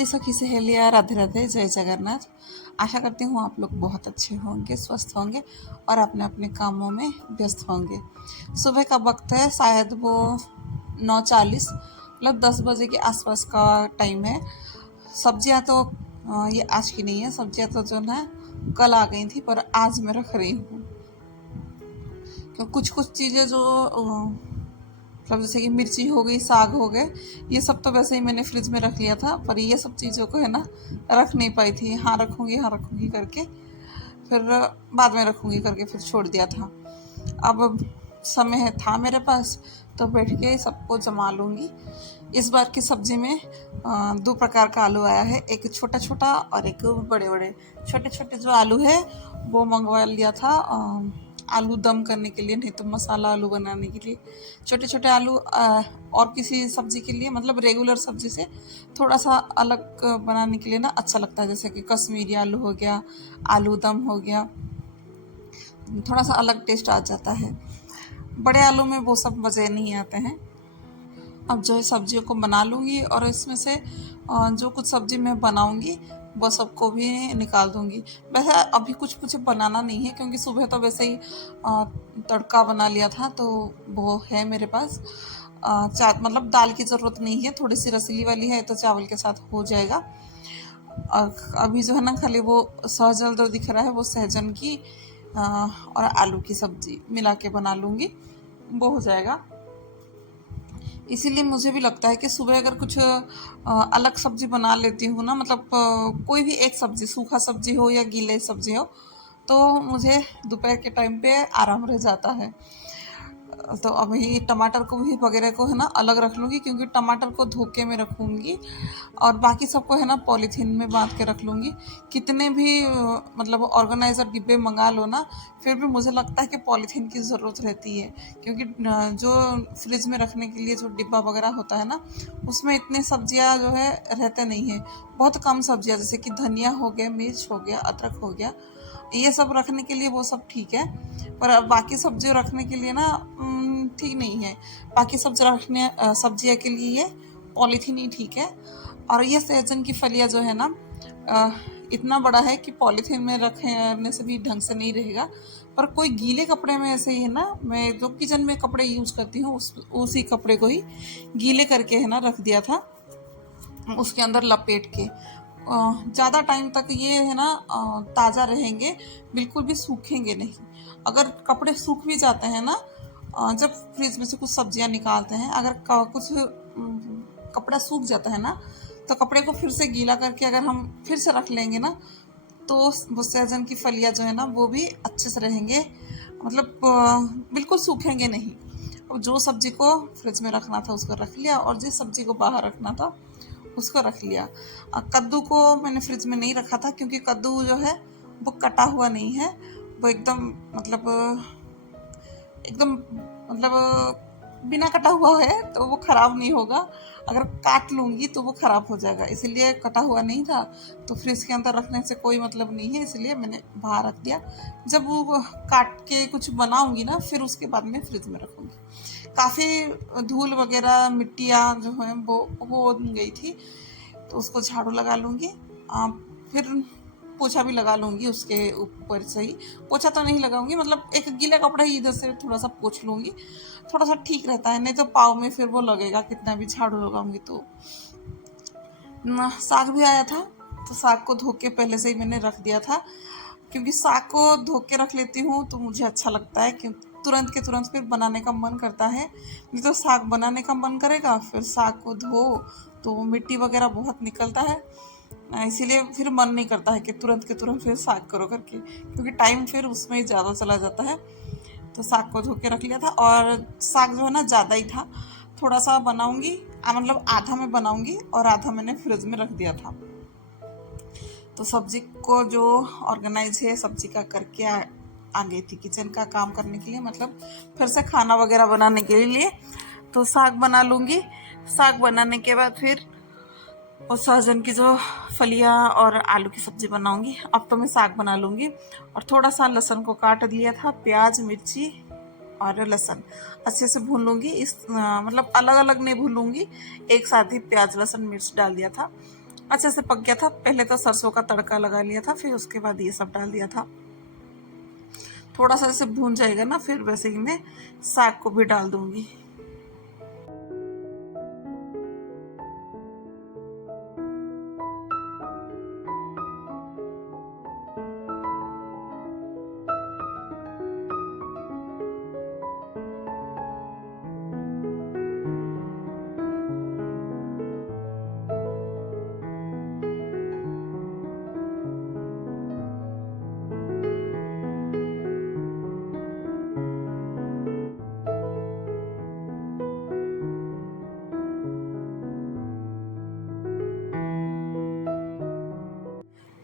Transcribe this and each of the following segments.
मेरी सखी सहेलियाँ, राधे राधे, जय जगन्नाथ। आशा करती हूँ आप लोग बहुत अच्छे होंगे, स्वस्थ होंगे और अपने अपने कामों में व्यस्त होंगे। सुबह का वक्त है, शायद वो 9:40 मतलब 10 बजे के आसपास का टाइम है। सब्जियाँ तो ये आज की नहीं है, सब्जियाँ तो जो है कल आ गई थी, पर आज मैं रख रही हूँ। कुछ कुछ चीज़ें जो मतलब जैसे कि मिर्ची हो गई, साग हो गए, ये सब तो वैसे ही मैंने फ्रिज में रख लिया था, पर ये सब चीज़ों को है ना रख नहीं पाई थी। हाँ रखूँगी करके फिर बाद में रखूँगी करके फिर छोड़ दिया था। अब समय था मेरे पास तो बैठ के सबको जमा लूँगी। इस बार की सब्ज़ी में 2 प्रकार का आलू आया है, एक छोटा-छोटा और एक बड़े-बड़े। छोटे-छोटे जो आलू है वो मंगवा लिया था आलू दम करने के लिए, नहीं तो मसाला आलू बनाने के लिए। छोटे-छोटे आलू और किसी सब्ज़ी के लिए मतलब रेगुलर सब्ज़ी से थोड़ा-सा अलग बनाने के लिए ना अच्छा लगता है, जैसे कि कश्मीरी आलू हो गया, आलू दम हो गया, थोड़ा-सा अलग टेस्ट आ जाता है। बड़े आलू में वो सब मज़े नहीं आते हैं। अब जो है सब्जियों को बना लूँगी और इसमें से जो कुछ सब्ज़ी मैं बनाऊँगी वो सबको भी निकाल दूँगी। वैसे अभी कुछ मुझे बनाना नहीं है क्योंकि सुबह तो वैसे ही तड़का बना लिया था, तो वो है मेरे पास। मतलब दाल की ज़रूरत नहीं है, थोड़ी सी रसीली वाली है तो चावल के साथ हो जाएगा। और अभी जो है ना खाली वो सहजल जो दिख रहा है वो सहजन की और आलू की सब्ज़ी मिला के बना लूँगी, वो हो जाएगा। इसीलिए मुझे भी लगता है कि सुबह अगर कुछ अलग सब्जी बना लेती हूँ ना, मतलब कोई भी एक सब्जी, सूखा सब्जी हो या गीले सब्जी हो, तो मुझे दोपहर के टाइम पे आराम रह जाता है। तो अभी टमाटर को भी वगैरह को है ना अलग रख लूँगी, क्योंकि टमाटर को धोके में रखूँगी और बाकी सबको है ना पॉलीथीन में बांध के रख लूँगी। कितने भी मतलब ऑर्गेनाइज़र डिब्बे मंगा लो ना, फिर भी मुझे लगता है कि पॉलीथीन की ज़रूरत रहती है, क्योंकि जो फ्रिज में रखने के लिए जो डिब्बा वगैरह होता है ना, उसमें इतनी सब्जियाँ जो है रहते नहीं हैं। बहुत कम सब्जियाँ, जैसे कि धनिया हो गया, मिर्च हो गया, अदरक हो गया, ये सब रखने के लिए वो सब ठीक है, पर अब बाकी सब्जियों रखने के लिए ना ठीक नहीं है। बाकी सब्जियाँ के लिए ये पॉलीथीन ही ठीक है। और ये सहजन की फलियाँ जो है ना इतना बड़ा है कि पॉलीथीन में रखने से भी ढंग से नहीं रहेगा, पर कोई गीले कपड़े में ऐसे ही है ना, मैं जो किचन में कपड़े यूज़ करती हूँ उसी कपड़े को ही गीले करके है ना रख दिया था, उसके अंदर लपेट के। ज़्यादा टाइम तक ये है ना ताज़ा रहेंगे, बिल्कुल भी सूखेंगे नहीं। अगर कपड़े सूख भी जाते हैं ना, जब फ्रिज में से कुछ सब्जियां निकालते हैं, अगर कुछ कपड़ा सूख जाता है ना, तो कपड़े को फिर से गीला करके अगर हम फिर से रख लेंगे ना, तो वो सहजन की फलियाँ जो है ना वो भी अच्छे से रहेंगे, मतलब बिल्कुल सूखेंगे नहीं। अब जो सब्जी को फ्रिज में रखना था उसको रख लिया, और जिस सब्जी को बाहर रखना था उसको रख लिया। कद्दू को मैंने फ्रिज में नहीं रखा था, क्योंकि कद्दू जो है वो कटा हुआ नहीं है, वो एकदम मतलब एकदम मतलब बिना कटा हुआ है, तो वो ख़राब नहीं होगा। अगर काट लूँगी तो वो ख़राब हो जाएगा, इसीलिए कटा हुआ नहीं था, तो फ्रिज के अंदर रखने से कोई मतलब नहीं है, इसलिए मैंने बाहर रख दिया। जब वो काट के कुछ बनाऊँगी ना, फिर उसके बाद में फ्रिज में रखूँगी। काफ़ी धूल वगैरह मिट्टियाँ जो हैं वो हो गई थी, तो उसको झाड़ू लगा लूँगी। फिर पोछा भी लगा लूँगी उसके ऊपर से ही। पोछा तो नहीं लगाऊंगी, मतलब एक गीला कपड़ा ही इधर से थोड़ा सा पोछ लूँगी, थोड़ा सा ठीक रहता है, नहीं तो पाँव में फिर वो लगेगा कितना भी झाड़ू लगाऊंगी। तो साग भी आया था, तो साग को धो के पहले से ही मैंने रख दिया था, क्योंकि साग को धो के रख लेती हूँ तो मुझे अच्छा लगता है, क्योंकि तुरंत के तुरंत फिर बनाने का मन करता है। नहीं तो साग बनाने का मन करेगा, फिर साग को धो तो मिट्टी वगैरह बहुत निकलता है, इसीलिए फिर मन नहीं करता है कि तुरंत के तुरंत फिर साग करो करके, क्योंकि टाइम फिर उसमें ही ज़्यादा चला जाता है। तो साग को धो के रख लिया था, और साग जो है ना ज़्यादा ही था, थोड़ा सा बनाऊंगी, मतलब आधा मैं बनाऊंगी और आधा मैंने फ्रिज में रख दिया था। तो सब्जी को जो ऑर्गेनाइज है सब्जी का करके आ गई थी किचन का काम करने के लिए, मतलब फिर से खाना वगैरह बनाने के लिए। तो साग बना लूँगी, साग बनाने के बाद फिर और सहजन की जो फलियाँ और आलू की सब्ज़ी बनाऊंगी। अब तो मैं साग बना लूँगी, और थोड़ा सा लहसुन को काट लिया था, प्याज मिर्ची और लहसुन अच्छे से भून लूँगी। मतलब अलग अलग नहीं भूनूंगी, एक साथ ही प्याज लहसुन मिर्च डाल दिया था। अच्छे से पक गया था। पहले तो सरसों का तड़का लगा लिया था, फिर उसके बाद ये सब डाल दिया था। थोड़ा सा जैसे भून जाएगा ना, फिर वैसे ही मैं साग को भी डाल दूंगी।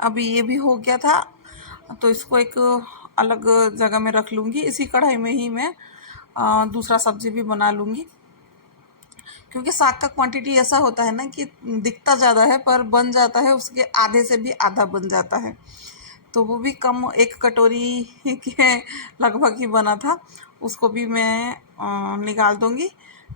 अभी ये भी हो गया था, तो इसको एक अलग जगह में रख लूँगी। इसी कढ़ाई में ही मैं दूसरा सब्जी भी बना लूँगी, क्योंकि साग का क्वांटिटी ऐसा होता है ना कि दिखता ज़्यादा है पर बन जाता है उसके आधे से भी आधा बन जाता है। तो वो भी कम, एक कटोरी के लगभग ही बना था, उसको भी मैं निकाल दूँगी।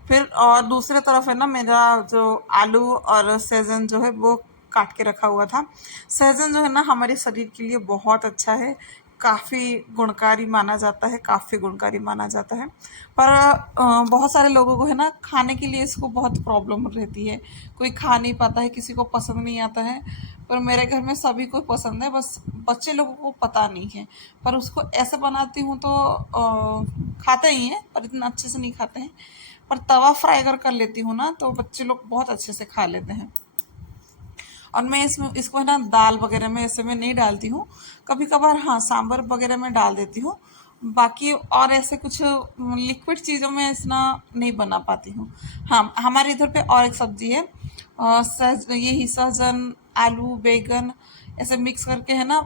फिर और दूसरे तरफ है ना, मेरा जो आलू और सहजन जो है वो काट के रखा हुआ था। सहजन जो है ना हमारे शरीर के लिए बहुत अच्छा है, काफ़ी गुणकारी माना जाता है, काफ़ी गुणकारी माना जाता है। पर बहुत सारे लोगों को है ना खाने के लिए इसको बहुत प्रॉब्लम रहती है, कोई खा नहीं पाता है, किसी को पसंद नहीं आता है। पर मेरे घर में सभी को पसंद है, बस बच्चे लोगों को पता नहीं है। पर उसको ऐसे बनाती हूँ तो खाते ही हैं, पर इतना अच्छे से नहीं खाते हैं। पर तवा फ्राई अगर कर लेती हूँ ना तो बच्चे लोग बहुत अच्छे से खा लेते हैं। और मैं इसमें इसको है ना दाल वगैरह में ऐसे में नहीं डालती हूँ, कभी कभार हाँ सांभर वगैरह में डाल देती हूँ। बाकी और ऐसे कुछ लिक्विड चीज़ों में इतना नहीं बना पाती हूँ। हाँ, हमारे इधर पे और एक सब्जी है, यही सहजन, आलू, बैगन ऐसे मिक्स करके है ना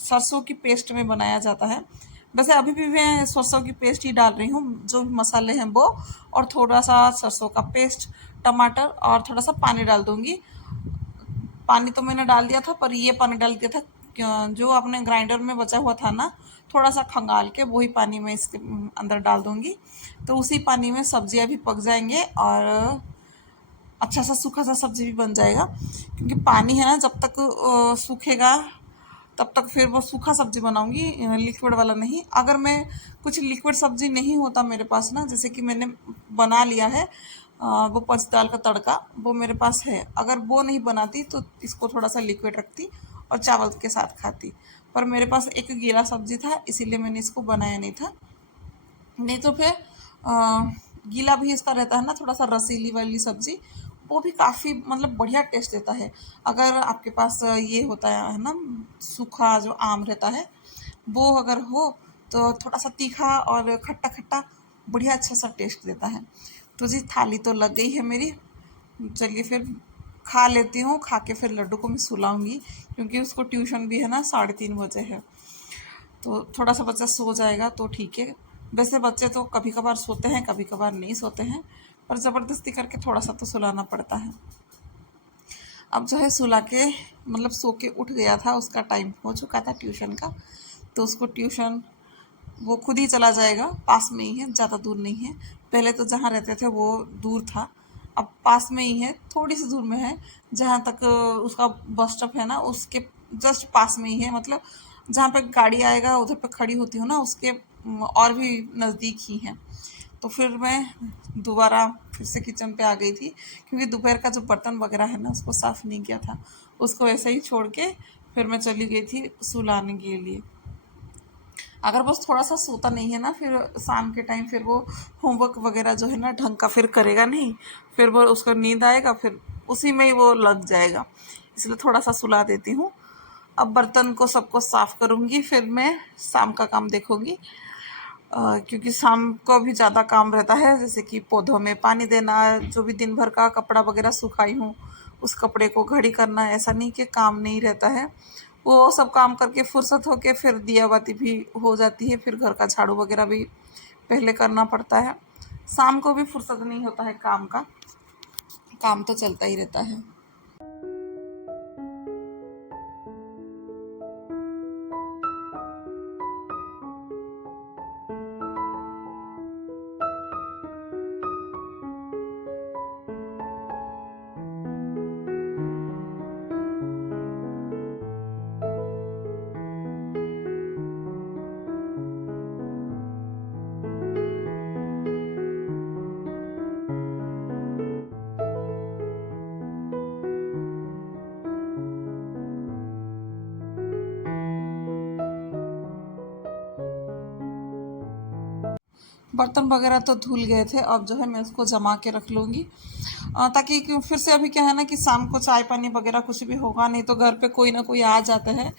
सरसों की पेस्ट में बनाया जाता है। वैसे अभी भी मैं सरसों की पेस्ट ही डाल रही हूँ, जो भी मसाले हैं वो, और थोड़ा सा सरसों का पेस्ट, टमाटर और थोड़ा सा पानी डाल दूंगी। पानी तो मैंने डाल दिया था, पर ये पानी डाल दिया था जो आपने ग्राइंडर में बचा हुआ था ना, थोड़ा सा खंगाल के वही पानी में इसके अंदर डाल दूंगी। तो उसी पानी में सब्जियां भी पक जाएंगे और अच्छा सा सूखा सा सब्जी भी बन जाएगा। क्योंकि पानी है ना, जब तक सूखेगा तब तक फिर वो सूखा सब्जी बनाऊंगी, लिक्विड वाला नहीं। अगर मैं कुछ लिक्विड सब्जी नहीं होता मेरे पास ना, जैसे कि मैंने बना लिया है वो पच दाल का तड़का, वो मेरे पास है, अगर वो नहीं बनाती तो इसको थोड़ा सा लिक्विड रखती और चावल के साथ खाती। पर मेरे पास एक गीला सब्जी था, इसीलिए मैंने इसको बनाया नहीं था। नहीं तो फिर गीला भी इसका रहता है ना, थोड़ा सा रसीली वाली सब्जी, वो भी काफ़ी मतलब बढ़िया टेस्ट देता है। अगर आपके पास ये होता है ना, सूखा जो आम रहता है, वो अगर हो तो थोड़ा सा तीखा और खट्टा खट्टा बढ़िया अच्छा सा टेस्ट देता है। तो जी थाली तो लग गई है मेरी, चलिए फिर खा लेती हूँ। खा के फिर लड्डू को मैं सुलाऊंगी, क्योंकि उसको ट्यूशन भी है ना 3:30 बजे है। तो थोड़ा सा बच्चा सो जाएगा तो ठीक है। वैसे बच्चे तो कभी कभार सोते हैं, कभी कभार नहीं सोते हैं, पर ज़बरदस्ती करके थोड़ा सा तो सुलाना पड़ता है। अब जो है सुला के मतलब सो के उठ गया था, उसका टाइम हो चुका था ट्यूशन का, तो उसको ट्यूशन वो खुद ही चला जाएगा, पास में ही है, ज़्यादा दूर नहीं है। पहले तो जहाँ रहते थे वो दूर था, अब पास में ही है, थोड़ी सी दूर में है। जहाँ तक उसका बस स्टॉप है ना, उसके जस्ट पास में ही है, मतलब जहाँ पे गाड़ी आएगा उधर पे खड़ी होती हूँ ना, उसके और भी नज़दीक ही है। तो फिर मैं दोबारा फिर से किचन पे आ गई थी, क्योंकि दोपहर का जो बर्तन वगैरह है ना उसको साफ़ नहीं किया था, उसको ऐसे ही छोड़ के फिर मैं चली गई थी सुलाने के लिए। अगर बस थोड़ा सा सोता नहीं है ना, फिर शाम के टाइम फिर वो होमवर्क वगैरह जो है ना ढंग का फिर करेगा नहीं, फिर वो उसको नींद आएगा, फिर उसी में ही वो लग जाएगा। इसलिए थोड़ा सा सुला देती हूँ। अब बर्तन को सबको साफ करूँगी, फिर मैं शाम का काम देखूँगी। क्योंकि शाम को भी ज़्यादा काम रहता है, जैसे कि पौधों में पानी देना, जो भी दिन भर का कपड़ा वगैरह सुखाई हूँ उस कपड़े को घड़ी करना, ऐसा नहीं कि काम नहीं रहता है। वो सब काम करके फुर्सत होके फिर दिया बाती भी हो जाती है, फिर घर का झाड़ू वगैरह भी पहले करना पड़ता है। शाम को भी फुर्सत नहीं होता है काम का, काम तो चलता ही रहता है। बर्तन वगैरह तो धुल गए थे, अब जो है मैं उसको जमा के रख लूँगी, ताकि फिर से अभी क्या है ना कि शाम को चाय पानी वगैरह कुछ भी होगा नहीं तो घर पे कोई ना कोई आ जाता है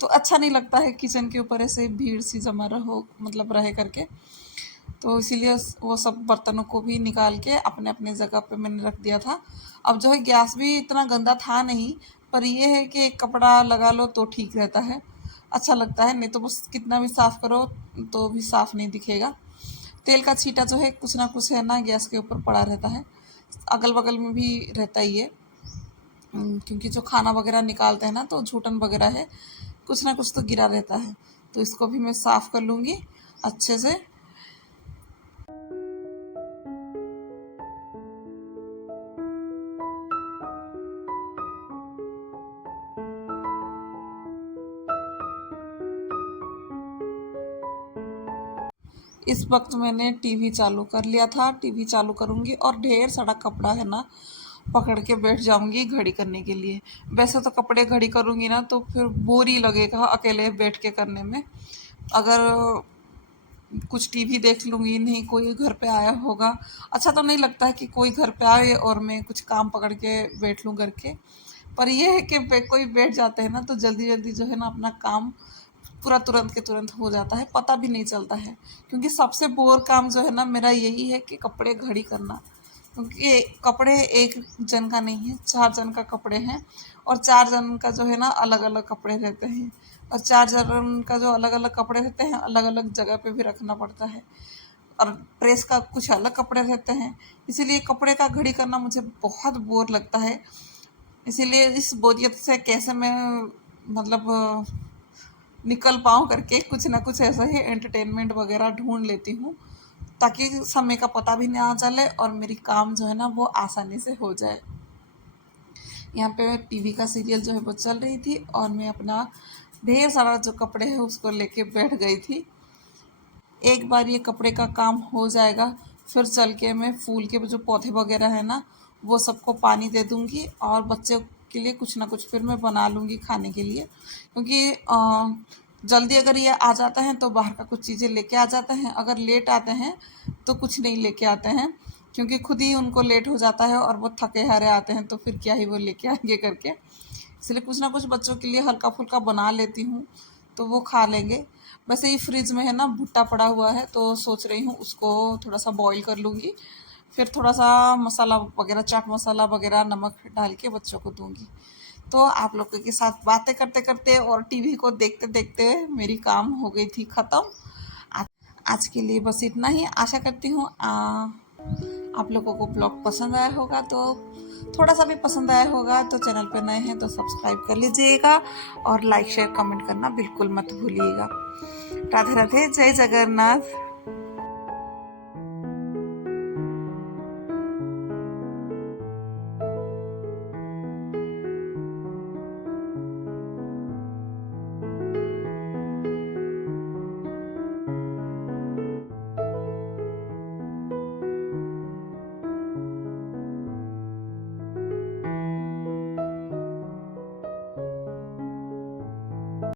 तो अच्छा नहीं लगता है किचन के ऊपर ऐसे भीड़ सी जमा रहो, मतलब रहे करके। तो इसीलिए वो सब बर्तनों को भी निकाल के अपने अपने जगह पे मैंने रख दिया था। अब जो है गैस भी इतना गंदा था नहीं, पर ये है कि एक कपड़ा लगा लो तो ठीक रहता है, अच्छा लगता है, नहीं तो बस कितना भी साफ़ करो तो भी साफ़ नहीं दिखेगा। तेल का छींटा जो है कुछ ना कुछ है ना गैस के ऊपर पड़ा रहता है, अगल बगल में भी रहता ही है। क्योंकि जो खाना वगैरह निकालते हैं ना तो झूठन वगैरह है, कुछ ना कुछ तो गिरा रहता है, तो इसको भी मैं साफ़ कर लूँगी अच्छे से। इस वक्त मैंने टीवी चालू कर लिया था, टीवी चालू करूँगी और ढेर सारा कपड़ा है ना पकड़ के बैठ जाऊँगी घड़ी करने के लिए। वैसे तो कपड़े घड़ी करूँगी ना तो फिर बोर ही लगेगा अकेले बैठ के करने में। अगर कुछ टीवी देख लूँगी, नहीं कोई घर पे आया होगा, अच्छा तो नहीं लगता है कि कोई घर पे आए और मैं कुछ काम पकड़ के बैठ लूँ करके। पर ये है कि कोई बैठ जाते हैं ना तो जल्दी जल्दी जो है ना अपना काम पूरा तुरंत के तुरंत हो जाता है, पता भी नहीं चलता है। क्योंकि सबसे बोर काम जो है ना मेरा यही है कि कपड़े घड़ी करना, क्योंकि कपड़े एक जन का नहीं है, 4 जन का कपड़े हैं और 4 जन का जो है ना अलग अलग कपड़े रहते हैं, और 4 जन का जो अलग अलग कपड़े रहते हैं अलग अलग जगह पे भी रखना पड़ता है, और प्रेस का कुछ अलग कपड़े रहते हैं। इसीलिए कपड़े का घड़ी करना मुझे बहुत बोर लगता है। इसीलिए इस बोरियत से कैसे मैं मतलब निकल पाऊँ करके कुछ ना कुछ ऐसा ही एंटरटेनमेंट वगैरह ढूंढ लेती हूँ, ताकि समय का पता भी ना चले और मेरी काम जो है ना वो आसानी से हो जाए। यहाँ पे टीवी का सीरियल जो है वो चल रही थी और मैं अपना ढेर सारा जो कपड़े हैं उसको लेके बैठ गई थी। एक बार ये कपड़े का काम हो जाएगा फिर चल के मैं फूल के जो पौधे वगैरह है ना वो सबको पानी दे दूँगी, और बच्चों के लिए कुछ ना कुछ फिर मैं बना लूँगी खाने के लिए। क्योंकि जल्दी अगर ये आ जाते हैं तो बाहर का कुछ चीज़ें लेके आ जाते हैं, अगर लेट आते हैं तो कुछ नहीं लेके आते हैं, क्योंकि खुद ही उनको लेट हो जाता है और वो थके हारे आते हैं तो फिर क्या ही वो लेके आएंगे करके। इसलिए कुछ ना कुछ बच्चों के लिए हल्का फुल्का बना लेती हूँ तो वो खा लेंगे। वैसे ही फ्रिज में है ना भुट्टा पड़ा हुआ है तो सोच रही हूँ उसको थोड़ा सा बॉईल कर लूँगी, फिर थोड़ा सा मसाला वगैरह चाट मसाला वगैरह नमक डाल के बच्चों को दूँगी। तो आप लोगों के साथ बातें करते करते और टीवी को देखते देखते मेरी काम हो गई थी ख़त्म। आज आज के लिए बस इतना ही, आशा करती हूँ आप लोगों को ब्लॉग पसंद आया होगा, तो थोड़ा सा भी पसंद आया होगा तो चैनल पर नए हैं तो सब्सक्राइब कर लीजिएगा और लाइक शेयर कमेंट करना बिल्कुल मत भूलिएगा। राधे राधे, जय जगन्नाथ।